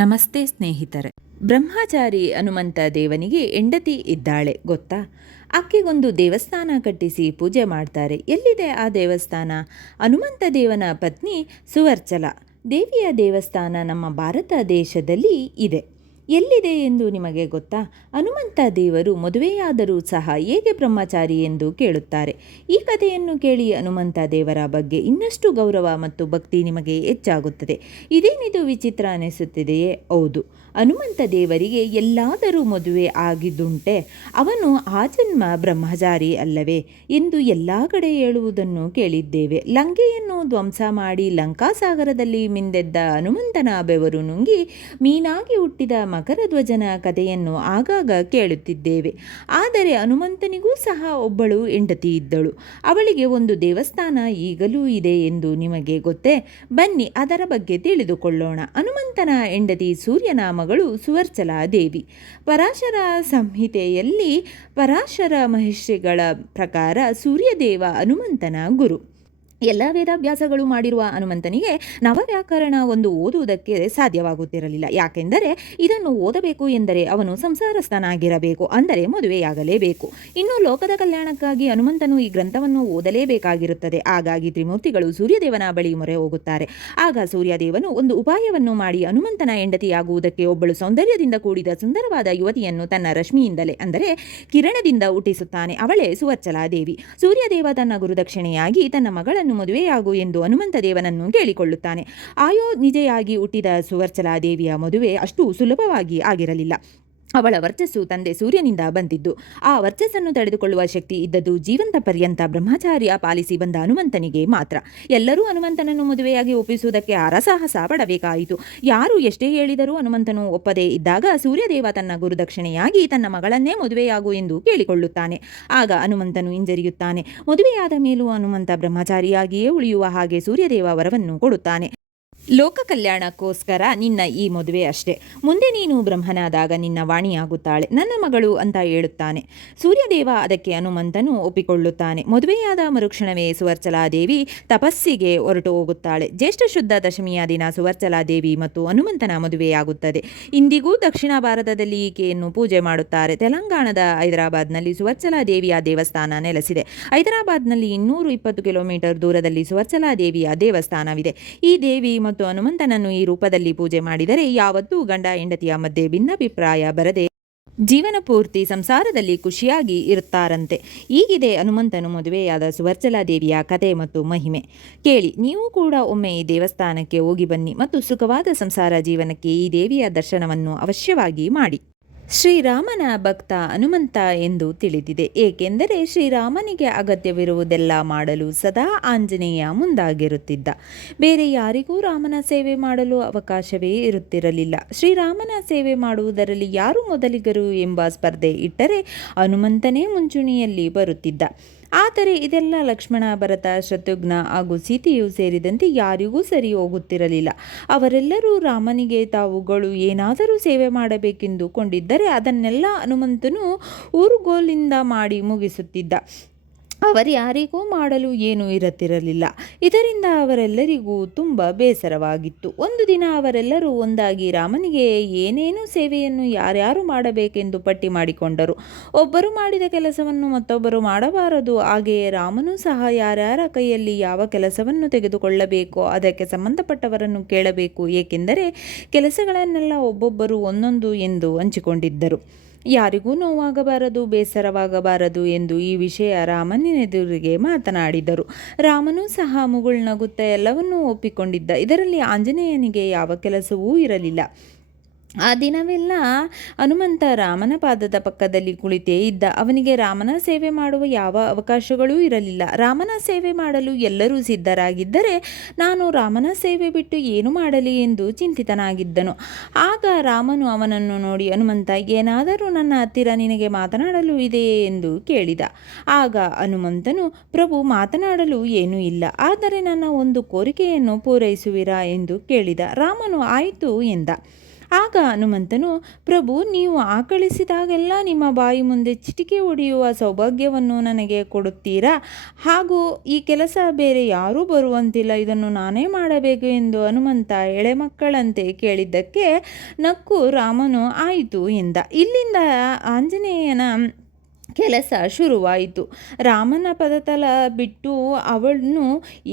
ನಮಸ್ತೆ ಸ್ನೇಹಿತರೆ. ಬ್ರಹ್ಮಚಾರಿ ಹನುಮಂತ ದೇವನಿಗೆ ಹೆಂಡತಿ ಇದ್ದಾಳೆ ಗೊತ್ತಾ? ಆಕೆಗೊಂದು ದೇವಸ್ಥಾನ ಕಟ್ಟಿಸಿ ಪೂಜೆ ಮಾಡ್ತಾರೆ. ಎಲ್ಲಿದೆ ಆ ದೇವಸ್ಥಾನ? ಹನುಮಂತ ದೇವನ ಪತ್ನಿ ಸುವರ್ಚಲ ದೇವಿಯ ದೇವಸ್ಥಾನ ನಮ್ಮ ಭಾರತ ದೇಶದಲ್ಲಿ ಇದೆ. ಎಲ್ಲಿದೆ ಎಂದು ನಿಮಗೆ ಗೊತ್ತಾ? ಹನುಮಂತ ದೇವರು ಮದುವೆಯಾದರೂ ಸಹ ಹೇಗೆ ಬ್ರಹ್ಮಚಾರಿ ಎಂದು ಕೇಳುತ್ತಾರೆ. ಈ ಕಥೆಯನ್ನು ಕೇಳಿ ಹನುಮಂತ ದೇವರ ಬಗ್ಗೆ ಇನ್ನಷ್ಟು ಗೌರವ ಮತ್ತು ಭಕ್ತಿ ನಿಮಗೆ ಹೆಚ್ಚಾಗುತ್ತದೆ. ಇದೇನಿದು ವಿಚಿತ್ರ ಅನಿಸುತ್ತಿದೆಯೇ? ಹೌದು, ಹನುಮಂತ ದೇವರಿಗೆ ಎಲ್ಲಾದರೂ ಮದುವೆ ಆಗಿದ್ದುಂಟೆ? ಅವನು ಆ ಜನ್ಮ ಬ್ರಹ್ಮಚಾರಿ ಅಲ್ಲವೇ ಎಂದು ಎಲ್ಲ ಕಡೆ ಹೇಳುವುದನ್ನು ಕೇಳಿದ್ದೇವೆ. ಲಂಕೆಯನ್ನು ಧ್ವಂಸ ಮಾಡಿ ಲಂಕಾಸಾಗರದಲ್ಲಿ ಮಿಂದೆದ್ದ ಹನುಮಂತನ ಬೆವರು ನುಂಗಿ ಮೀನಾಗಿ ಹುಟ್ಟಿದ ಮಕರಧ್ವಜನ ಕಥೆಯನ್ನು ಆಗಾಗ ಕೇಳುತ್ತಿದ್ದೇವೆ. ಆದರೆ ಹನುಮಂತನಿಗೂ ಸಹ ಒಬ್ಬಳು ಹೆಂಡತಿ ಇದ್ದಳು. ಅವಳಿಗೆ ಒಂದು ದೇವಸ್ಥಾನ ಈಗಲೂ ಇದೆ ಎಂದು ನಿಮಗೆ ಗೊತ್ತೇ? ಬನ್ನಿ ಅದರ ಬಗ್ಗೆ ತಿಳಿದುಕೊಳ್ಳೋಣ. ಹನುಮಂತನ ಹೆಂಡತಿ ಸೂರ್ಯನ ಮಗಳು ಸುವರ್ಚಲಾ ದೇವಿ. ಪರಾಶರ ಸಂಹಿತೆಯಲ್ಲಿ ಪರಾಶರ ಮಹರ್ಷಿಗಳ ಪ್ರಕಾರ ಸೂರ್ಯದೇವ ಹನುಮಂತನ ಗುರು. ಎಲ್ಲ ವೇದಾಭ್ಯಾಸಗಳು ಮಾಡಿರುವ ಹನುಮಂತನಿಗೆ ನವವ್ಯಾಕರಣ ಒಂದು ಓದುವುದಕ್ಕೆ ಸಾಧ್ಯವಾಗುತ್ತಿರಲಿಲ್ಲ. ಯಾಕೆಂದರೆ ಇದನ್ನು ಓದಬೇಕು ಎಂದರೆ ಅವನು ಸಂಸಾರಸ್ಥನಾಗಿರಬೇಕು, ಅಂದರೆ ಮದುವೆಯಾಗಲೇಬೇಕು. ಇನ್ನು ಲೋಕದ ಕಲ್ಯಾಣಕ್ಕಾಗಿ ಹನುಮಂತನು ಈ ಗ್ರಂಥವನ್ನು ಓದಲೇಬೇಕಾಗಿರುತ್ತದೆ. ಹಾಗಾಗಿ ತ್ರಿಮೂರ್ತಿಗಳು ಸೂರ್ಯದೇವನ ಬಳಿ ಮೊರೆ ಹೋಗುತ್ತಾರೆ. ಆಗ ಸೂರ್ಯದೇವನು ಒಂದು ಉಪಾಯವನ್ನು ಮಾಡಿ ಹನುಮಂತನ ಹೆಂಡತಿಯಾಗುವುದಕ್ಕೆ ಒಬ್ಬಳು ಸೌಂದರ್ಯದಿಂದ ಕೂಡಿದ ಸುಂದರವಾದ ಯುವತಿಯನ್ನು ತನ್ನ ರಶ್ಮಿಯಿಂದಲೇ, ಅಂದರೆ ಕಿರಣದಿಂದ ಹುಟ್ಟಿಸುತ್ತಾನೆ. ಅವಳೇ ಸುವರ್ಚಲಾ ದೇವಿ. ಸೂರ್ಯದೇವ ತನ್ನ ಗುರುದಕ್ಷಿಣೆಯಾಗಿ ತನ್ನ ಮಗಳನ್ನು ಮದುವೆಯಾಗು ಎಂದು ಹನುಮಂತ ದೇವನನ್ನು ಕೇಳಿಕೊಳ್ಳುತ್ತಾನೆ. ನಿಜೆಯಾಗಿ ಹುಟ್ಟಿದ ಸುವರ್ಚಲಾ ದೇವಿಯ ಮದುವೆ ಅಷ್ಟು ಸುಲಭವಾಗಿ ಆಗಿರಲಿಲ್ಲ. ಅವಳ ವರ್ಚಸ್ಸು ತಂದೆ ಸೂರ್ಯನಿಂದ ಬಂದಿದ್ದು. ಆ ವರ್ಚಸ್ಸನ್ನು ತಡೆದುಕೊಳ್ಳುವ ಶಕ್ತಿ ಇದ್ದದ್ದು ಜೀವಂತ ಪರ್ಯಂತ ಬ್ರಹ್ಮಚಾರ್ಯ ಪಾಲಿಸಿ ಬಂದ ಹನುಮಂತನಿಗೆ ಮಾತ್ರ. ಎಲ್ಲರೂ ಹನುಮಂತನನ್ನು ಮದುವೆಯಾಗಿ ಒಪ್ಪಿಸುವುದಕ್ಕೆ ಹರಸಾಹಸ ಪಡಬೇಕಾಯಿತು. ಯಾರು ಎಷ್ಟೇ ಹೇಳಿದರೂ ಹನುಮಂತನು ಒಪ್ಪದೇ ಇದ್ದಾಗ ಸೂರ್ಯದೇವ ತನ್ನ ಗುರುದಕ್ಷಿಣೆಯಾಗಿ ತನ್ನ ಮಗಳನ್ನೇ ಮದುವೆಯಾಗು ಎಂದು ಕೇಳಿಕೊಳ್ಳುತ್ತಾನೆ. ಆಗ ಹನುಮಂತನು ಹಿಂಜರಿಯುತ್ತಾನೆ. ಮದುವೆಯಾದ ಮೇಲೂ ಹನುಮಂತ ಬ್ರಹ್ಮಚಾರಿಯಾಗಿಯೇ ಉಳಿಯುವ ಹಾಗೆ ಸೂರ್ಯದೇವ ವರವನ್ನು ಕೊಡುತ್ತಾನೆ. ಲೋಕ ಕಲ್ಯಾಣಕ್ಕೋಸ್ಕರ ನಿನ್ನ ಈ ಮದುವೆ ಅಷ್ಟೇ. ಮುಂದೆ ನೀನು ಬ್ರಹ್ಮನಾದಾಗ ನಿನ್ನ ವಾಣಿಯಾಗುತ್ತಾಳೆ, ನನ್ನ ಮಗಳು ಅಂತ ಹೇಳುತ್ತಾನೆ. ಸೂರ್ಯದೇವ ಅದಕ್ಕೆ ಹನುಮಂತನು ಒಪ್ಪಿಕೊಳ್ಳುತ್ತಾನೆ. ಮದುವೆಯಾದ ಮರುಕ್ಷಣವೇ ಸುವರ್ಚಲಾ ದೇವಿ ತಪಸ್ಸಿಗೆ ಹೊರಟು ಹೋಗುತ್ತಾಳೆ. ಜ್ಯೇಷ್ಠ ಶುದ್ಧ ದಶಮಿಯ ದಿನ ಸುವರ್ಚಲಾ ದೇವಿ ಮತ್ತು ಹನುಮಂತನ ಮದುವೆಯಾಗುತ್ತದೆ. ಇಂದಿಗೂ ದಕ್ಷಿಣ ಭಾರತದಲ್ಲಿ ಈಕೆಯನ್ನು ಪೂಜೆ ಮಾಡುತ್ತಾರೆ. ತೆಲಂಗಾಣದ ಹೈದರಾಬಾದ್ನಲ್ಲಿ ಸುವರ್ಚಲಾ ದೇವಿಯ ದೇವಸ್ಥಾನ ನೆಲೆಸಿದೆ. ಹೈದರಾಬಾದ್ನಲ್ಲಿ 220 ಕಿಲೋಮೀಟರ್ ದೂರದಲ್ಲಿ ಸುವರ್ಚಲಾ ದೇವಿಯ ದೇವಸ್ಥಾನವಿದೆ. ಈ ದೇವಿ ಮತ್ತು ಹನುಮಂತನನ್ನು ಈ ರೂಪದಲ್ಲಿ ಪೂಜೆ ಮಾಡಿದರೆ ಯಾವತ್ತೂ ಗಂಡ ಹೆಂಡತಿಯ ಮಧ್ಯೆ ಭಿನ್ನಾಭಿಪ್ರಾಯ ಬರದೆ ಜೀವನ ಪೂರ್ತಿ ಸಂಸಾರದಲ್ಲಿ ಖುಷಿಯಾಗಿ ಇರುತ್ತಾರಂತೆ. ಹೀಗಿದೆ ಹನುಮಂತನು ಮದುವೆಯಾದ ಸುವರ್ಚಲಾ ದೇವಿಯ ಕಥೆ ಮತ್ತು ಮಹಿಮೆ. ಕೇಳಿ, ನೀವು ಕೂಡ ಒಮ್ಮೆ ಈ ದೇವಸ್ಥಾನಕ್ಕೆ ಹೋಗಿ ಬನ್ನಿ ಮತ್ತು ಸುಖವಾದ ಸಂಸಾರ ಜೀವನಕ್ಕೆ ಈ ದೇವಿಯ ದರ್ಶನವನ್ನು ಅವಶ್ಯವಾಗಿ ಮಾಡಿ. ಶ್ರೀರಾಮನ ಭಕ್ತ ಹನುಮಂತ ಎಂದು ತಿಳಿದಿದೆ. ಏಕೆಂದರೆ ಶ್ರೀರಾಮನಿಗೆ ಅಗತ್ಯವಿರುವುದೆಲ್ಲ ಮಾಡಲು ಸದಾ ಆಂಜನೇಯ ಮುಂದಾಗಿರುತ್ತಿದ್ದ. ಬೇರೆ ಯಾರಿಗೂ ರಾಮನ ಸೇವೆ ಮಾಡಲು ಅವಕಾಶವೇ ಇರುತ್ತಿರಲಿಲ್ಲ. ಶ್ರೀರಾಮನ ಸೇವೆ ಮಾಡುವುದರಲ್ಲಿ ಯಾರು ಮೊದಲಿಗರು ಎಂಬ ಸ್ಪರ್ಧೆ ಇಟ್ಟರೆ ಹನುಮಂತನೇ ಮುಂಚೂಣಿಯಲ್ಲಿ ಬರುತ್ತಿದ್ದ. ಆದರೆ ಇದೆಲ್ಲ ಲಕ್ಷ್ಮಣ, ಭರತ, ಶತ್ರುಘ್ನ ಹಾಗೂ ಸೀತೆಯು ಸೇರಿದಂತೆ ಯಾರಿಗೂ ಸರಿ ಹೋಗುತ್ತಿರಲಿಲ್ಲ. ಅವರೆಲ್ಲರೂ ರಾಮನಿಗೆ ತಾವುಗಳು ಏನಾದರೂ ಸೇವೆ ಮಾಡಬೇಕೆಂದು ಕೊಂಡಿದ್ದರೆ ಅದನ್ನೆಲ್ಲ ಹನುಮಂತನು ಊರುಗೋಲಿಂದ ಮಾಡಿ ಮುಗಿಸುತ್ತಿದ್ದ. ಅವರ್ಯಾರಿಗೂ ಮಾಡಲು ಏನೂ ಇರುತ್ತಿರಲಿಲ್ಲ. ಇದರಿಂದ ಅವರೆಲ್ಲರಿಗೂ ತುಂಬ ಬೇಸರವಾಗಿತ್ತು. ಒಂದು ದಿನ ಅವರೆಲ್ಲರೂ ಒಂದಾಗಿ ರಾಮನಿಗೆ ಏನೇನು ಸೇವೆಯನ್ನು ಯಾರ್ಯಾರು ಮಾಡಬೇಕೆಂದು ಪಟ್ಟಿ ಮಾಡಿಕೊಂಡರು. ಒಬ್ಬರು ಮಾಡಿದ ಕೆಲಸವನ್ನು ಮತ್ತೊಬ್ಬರು ಮಾಡಬಾರದು. ಹಾಗೆಯೇ ರಾಮನು ಸಹ ಯಾರ್ಯಾರ ಕೈಯಲ್ಲಿ ಯಾವ ಕೆಲಸವನ್ನು ತೆಗೆದುಕೊಳ್ಳಬೇಕೋ ಅದಕ್ಕೆ ಸಂಬಂಧಪಟ್ಟವರನ್ನು ಕೇಳಬೇಕು. ಏಕೆಂದರೆ ಕೆಲಸಗಳನ್ನೆಲ್ಲ ಒಬ್ಬೊಬ್ಬರು ಒಂದೊಂದು ಎಂದು ಹಂಚಿಕೊಂಡಿದ್ದರು. ಯಾರಿಗೂ ನೋವಾಗಬಾರದು, ಬೇಸರವಾಗಬಾರದು ಎಂದು ಈ ವಿಷಯ ರಾಮನೆದುರಿಗೆ ಮಾತನಾಡಿದರು. ರಾಮನೂ ಸಹ ಮುಗುಳ್ನಗುತ್ತಾ ಎಲ್ಲವನ್ನೂ ಒಪ್ಪಿಕೊಂಡಿದ್ದ. ಇದರಲ್ಲಿ ಆಂಜನೇಯನಿಗೆ ಯಾವ ಕೆಲಸವೂ ಇರಲಿಲ್ಲ. ಆ ದಿನವೆಲ್ಲ ಹನುಮಂತ ರಾಮನ ಪಾದದ ಪಕ್ಕದಲ್ಲಿ ಕುಳಿತೇ ಇದ್ದ. ಅವನಿಗೆ ರಾಮನ ಸೇವೆ ಮಾಡುವ ಯಾವ ಅವಕಾಶಗಳೂ ಇರಲಿಲ್ಲ. ರಾಮನ ಸೇವೆ ಮಾಡಲು ಎಲ್ಲರೂ ಸಿದ್ಧರಾಗಿದ್ದರೆ ನಾನು ರಾಮನ ಸೇವೆ ಬಿಟ್ಟು ಏನು ಮಾಡಲಿ ಎಂದು ಚಿಂತಿತನಾಗಿದ್ದನು. ಆಗ ರಾಮನು ಅವನನ್ನು ನೋಡಿ, ಹನುಮಂತ, ಏನಾದರೂ ನನ್ನ ಹತ್ತಿರ ನಿನಗೆ ಮಾತನಾಡಲು ಇದೆಯೇ ಎಂದು ಕೇಳಿದ. ಆಗ ಹನುಮಂತನು, ಪ್ರಭು, ಮಾತನಾಡಲು ಏನೂ ಇಲ್ಲ, ಆದರೆ ನನ್ನ ಒಂದು ಕೋರಿಕೆಯನ್ನು ಪೂರೈಸುವಿರಾ ಎಂದು ಕೇಳಿದ. ರಾಮನು ಆಯಿತು ಎಂದ. ಆಗ ಹನುಮಂತನು, ಪ್ರಭು, ನೀವು ಆಕಳಿಸಿದಾಗೆಲ್ಲ ನಿಮ್ಮ ಬಾಯಿ ಮುಂದೆ ಚಿಟಿಕೆ ಹೊಡೆಯುವ ಸೌಭಾಗ್ಯವನ್ನು ನನಗೆ ಕೊಡುತ್ತೀರಾ? ಹಾಗೂ ಈ ಕೆಲಸ ಬೇರೆ ಯಾರೂ ಬರುವಂತಿಲ್ಲ, ಇದನ್ನು ನಾನೇ ಮಾಡಬೇಕು ಎಂದು ಹನುಮಂತ ಎಳೆಮಕ್ಕಳಂತೆ ಕೇಳಿದ್ದಕ್ಕೆ ನಕ್ಕು ರಾಮನು ಆಯಿತು ಎಂದ. ಇಲ್ಲಿಂದ ಆಂಜನೇಯನ ಕೆಲಸ ಶುರುವಾಯಿತು. ರಾಮನ ಪದತಲ ಬಿಟ್ಟು ಅವಳನ್ನು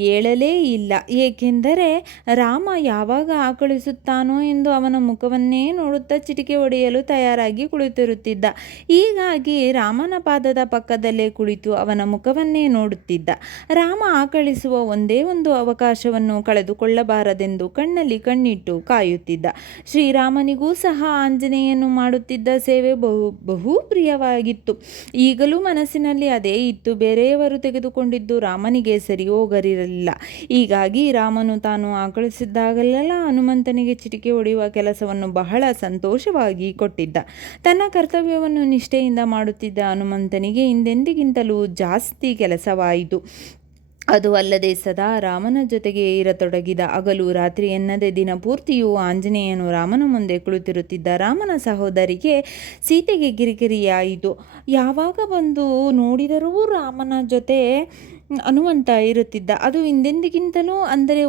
ಏಳಲೇ ಇಲ್ಲ. ಏಕೆಂದರೆ ರಾಮ ಯಾವಾಗ ಆಕಳಿಸುತ್ತಾನೋ ಎಂದು ಅವನ ಮುಖವನ್ನೇ ನೋಡುತ್ತಾ ಚಿಟಿಕೆ ಹೊಡೆಯಲು ತಯಾರಾಗಿ ಕುಳಿತಿರುತ್ತಿದ್ದ. ಹೀಗಾಗಿ ರಾಮನ ಪಾದದ ಪಕ್ಕದಲ್ಲೇ ಕುಳಿತು ಅವನ ಮುಖವನ್ನೇ ನೋಡುತ್ತಿದ್ದ. ರಾಮ ಆಕಳಿಸುವ ಒಂದೇ ಒಂದು ಅವಕಾಶವನ್ನು ಕಳೆದುಕೊಳ್ಳಬಾರದೆಂದು ಕಣ್ಣಲ್ಲಿ ಕಣ್ಣಿಟ್ಟು ಕಾಯುತ್ತಿದ್ದ. ಶ್ರೀರಾಮನಿಗೂ ಸಹ ಆಂಜನೇಯನು ಮಾಡುತ್ತಿದ್ದ ಸೇವೆ ಬಹು ಪ್ರಿಯವಾಗಿತ್ತು. ಈಗಲೂ ಮನಸ್ಸಿನಲ್ಲಿ ಅದೇ ಇತ್ತು. ಬೇರೆಯವರು ತೆಗೆದುಕೊಂಡಿದ್ದು ರಾಮನಿಗೆ ಸರಿ ಹೋಗಲಿರಲಿಲ್ಲ. ಹೀಗಾಗಿ ರಾಮನು ತಾನು ಆಕಳಿಸಿದ್ದಾಗಲೆಲ್ಲ ಹನುಮಂತನಿಗೆ ಚಿಟಿಕೆ ಹೊಡೆಯುವ ಕೆಲಸವನ್ನು ಬಹಳ ಸಂತೋಷವಾಗಿ ಕೊಟ್ಟಿದ್ದ. ತನ್ನ ಕರ್ತವ್ಯವನ್ನು ನಿಷ್ಠೆಯಿಂದ ಮಾಡುತ್ತಿದ್ದ ಹನುಮಂತನಿಗೆ ಹಿಂದೆಂದಿಗಿಂತಲೂ ಜಾಸ್ತಿ ಕೆಲಸವಾಯಿತು. ಅದು ಅಲ್ಲದೆ ಸದಾ ರಾಮನ ಜೊತೆಗೆ ಇರತೊಡಗಿದ. ಹಗಲು ರಾತ್ರಿ ಎನ್ನದೆ ದಿನಪೂರ್ತಿಯೂ ಆಂಜನೇಯನು ರಾಮನ ಮುಂದೆ ಕುಳಿತಿರುತ್ತಿದ್ದ. ರಾಮನ ಸಹೋದರಿಗೆ ಸೀತೆಗೆ ಕಿರಿಕಿರಿಯಾಯಿತು. ಯಾವಾಗ ಬಂದು ನೋಡಿದರೂ ರಾಮನ ಜೊತೆ ಹನುಮಂತ ಇರುತ್ತಿದ್ದ. ಅದು ಹಿಂದೆಂದಿಗಿಂತಲೂ ಅಂದರೆ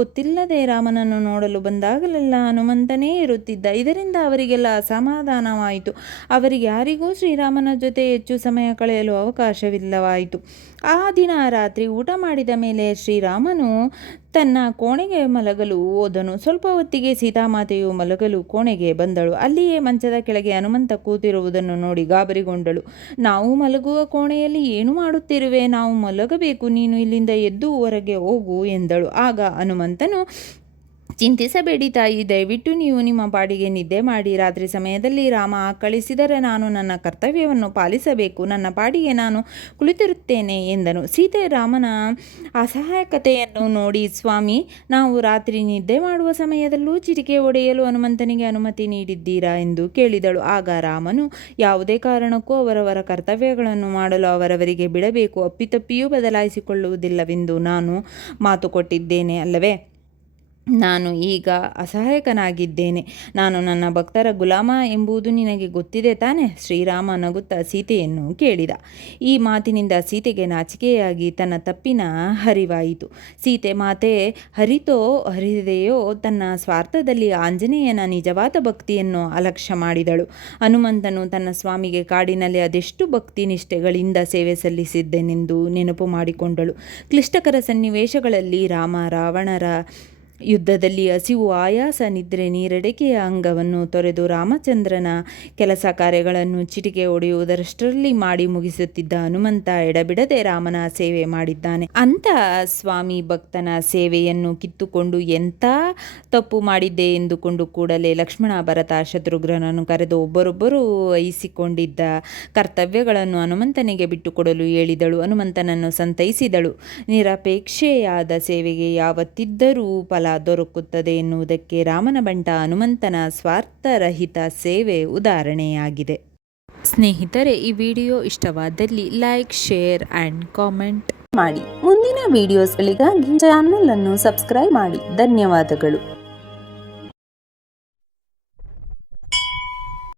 ಗೊತ್ತಿಲ್ಲದೆ ರಾಮನನ್ನು ನೋಡಲು ಬಂದಾಗಲೆಲ್ಲ ಹನುಮಂತನೇ ಇರುತ್ತಿದ್ದ. ಇದರಿಂದ ಅವರಿಗೆಲ್ಲ ಅಸಮಾಧಾನವಾಯಿತು. ಅವರಿಗೆ ಯಾರಿಗೂ ಶ್ರೀರಾಮನ ಜೊತೆ ಹೆಚ್ಚು ಸಮಯ ಕಳೆಯಲು ಅವಕಾಶವಿಲ್ಲವಾಯಿತು. ಆ ದಿನ ರಾತ್ರಿ ಊಟ ಮಾಡಿದ ಮೇಲೆ ಶ್ರೀರಾಮನು ತನ್ನ ಕೋಣೆಗೆ ಮಲಗಲು ಹೋದನು. ಸ್ವಲ್ಪ ಹೊತ್ತಿಗೆ ಸೀತಾಮಾತೆಯು ಮಲಗಲು ಕೋಣೆಗೆ ಬಂದಳು. ಅಲ್ಲಿಯೇ ಮಂಚದ ಕೆಳಗೆ ಹನುಮಂತ ಕೂತಿರುವುದನ್ನು ನೋಡಿ ಗಾಬರಿಗೊಂಡಳು. ನಾವು ಮಲಗುವ ಕೋಣೆಯಲ್ಲಿ ಏನು ಮಾಡುತ್ತಿರುವೆ? ನಾವು ಮಲಗಬೇಕು, ನೀನು ಇಲ್ಲಿಂದ ಎದ್ದು ಹೊರಗೆ ಹೋಗು ಎಂದಳು. ಆಗ ಹನುಮಂತನು, ಚಿಂತಿಸಬೇಡಿ ತಾಯಿ, ದಯವಿಟ್ಟು ನೀವು ನಿಮ್ಮ ಪಾಡಿಗೆ ನಿದ್ದೆ ಮಾಡಿ. ರಾತ್ರಿ ಸಮಯದಲ್ಲಿ ರಾಮ ಆಕಳಿಸಿದರೆ ನಾನು ನನ್ನ ಕರ್ತವ್ಯವನ್ನು ಪಾಲಿಸಬೇಕು. ನನ್ನ ಪಾಡಿಗೆ ನಾನು ಕುಳಿತಿರುತ್ತೇನೆ ಎಂದನು. ಸೀತೆ ರಾಮನ ಅಸಹಾಯಕತೆಯನ್ನು ನೋಡಿ, ಸ್ವಾಮಿ, ನಾವು ರಾತ್ರಿ ನಿದ್ದೆ ಮಾಡುವ ಸಮಯದಲ್ಲೂ ಚಿಟಿಕೆ ಹೊಡೆಯಲು ಹನುಮಂತನಿಗೆ ಅನುಮತಿ ನೀಡಿದ್ದೀರಾ ಎಂದು ಕೇಳಿದಳು. ಆಗ ರಾಮನು, ಯಾವುದೇ ಕಾರಣಕ್ಕೂ ಅವರವರ ಕರ್ತವ್ಯಗಳನ್ನು ಮಾಡಲು ಅವರವರಿಗೆ ಬಿಡಬೇಕು. ಅಪ್ಪಿತಪ್ಪಿಯೂ ಬದಲಾಯಿಸಿಕೊಳ್ಳುವುದಿಲ್ಲವೆಂದು ನಾನು ಮಾತು ಕೊಟ್ಟಿದ್ದೇನೆ ಅಲ್ಲವೇ? ನಾನು ಈಗ ಅಸಹಾಯಕನಾಗಿದ್ದೇನೆ. ನಾನು ನನ್ನ ಭಕ್ತರ ಗುಲಾಮ ಎಂಬುದು ನಿನಗೆ ಗೊತ್ತಿದೆ ತಾನೆ? ಶ್ರೀರಾಮ ನಗುತ್ತಾ ಸೀತೆಯನ್ನು ಕೇಳಿದ. ಈ ಮಾತಿನಿಂದ ಸೀತೆಗೆ ನಾಚಿಕೆಯಾಗಿ ತನ್ನ ತಪ್ಪಿನ ಅರಿವಾಯಿತು. ಸೀತೆ ಮಾತೆ ಹರಿತೋ ಹರಿದೆಯೋ ತನ್ನ ಸ್ವಾರ್ಥದಲ್ಲಿ ಆಂಜನೇಯನ ನಿಜವಾದ ಭಕ್ತಿಯನ್ನು ಅಲಕ್ಷ್ಯ ಮಾಡಿದಳು. ಹನುಮಂತನು ತನ್ನ ಸ್ವಾಮಿಗೆ ಕಾಡಿನಲ್ಲಿ ಅದೆಷ್ಟು ಭಕ್ತಿ ನಿಷ್ಠೆಗಳಿಂದ ಸೇವೆ ಸಲ್ಲಿಸಿದ್ದೆನೆಂದು ನೆನಪು ಮಾಡಿಕೊಂಡಳು. ಕ್ಲಿಷ್ಟಕರ ಸನ್ನಿವೇಶಗಳಲ್ಲಿ ರಾಮ ರಾವಣರ ಯುದ್ಧದಲ್ಲಿ ಹಸಿವು, ಆಯಾಸ, ನಿದ್ರೆ, ನೀರಡಿಕೆಯ ಅಂಗವನ್ನು ತೊರೆದು ರಾಮಚಂದ್ರನ ಕೆಲಸ ಕಾರ್ಯಗಳನ್ನು ಚಿಟಿಕೆ ಹೊಡೆಯುವುದರಷ್ಟರಲ್ಲಿ ಮಾಡಿ ಮುಗಿಸುತ್ತಿದ್ದ ಹನುಮಂತ ಎಡಬಿಡದೆ ರಾಮನ ಸೇವೆ ಮಾಡಿದ್ದಾನೆ. ಅಂಥ ಸ್ವಾಮಿ ಭಕ್ತನ ಸೇವೆಯನ್ನು ಕಿತ್ತುಕೊಂಡು ಎಂಥ ತಪ್ಪು ಮಾಡಿದ್ದೆ ಎಂದುಕೊಂಡು ಕೂಡಲೇ ಲಕ್ಷ್ಮಣ, ಭರತ, ಶತ್ರುಘ್ನನನ್ನು ಕರೆದು ಒಬ್ಬರೊಬ್ಬರು ವಹಿಸಿಕೊಂಡಿದ್ದ ಕರ್ತವ್ಯಗಳನ್ನು ಹನುಮಂತನಿಗೆ ಬಿಟ್ಟುಕೊಡಲು ಹೇಳಿದಳು. ಹನುಮಂತನನ್ನು ಸಂತೈಸಿದಳು. ನಿರಪೇಕ್ಷೆಯಾದ ಸೇವೆಗೆ ಯಾವತ್ತಿದ್ದರೂ ಫಲ ದೊರಕುತ್ತದೆ ಎನ್ನುವುದಕ್ಕೆ ರಾಮನ ಬಂಟ ಹನುಮಂತನ ಸ್ವಾರ್ಥರಹಿತ ಸೇವೆ ಉದಾಹರಣೆಯಾಗಿದೆ. ಸ್ನೇಹಿತರೆ, ಈ ವಿಡಿಯೋ ಇಷ್ಟವಾದಲ್ಲಿ ಲೈಕ್, ಶೇರ್ ಆ್ಯಂಡ್ ಕಾಮೆಂಟ್ ಮಾಡಿ. ಮುಂದಿನ ವಿಡಿಯೋಸ್ಗಳಿಗಾಗಿ ಚಾನಲ್ ಅನ್ನು ಸಬ್ಸ್ಕ್ರೈಬ್ ಮಾಡಿ. ಧನ್ಯವಾದಗಳು.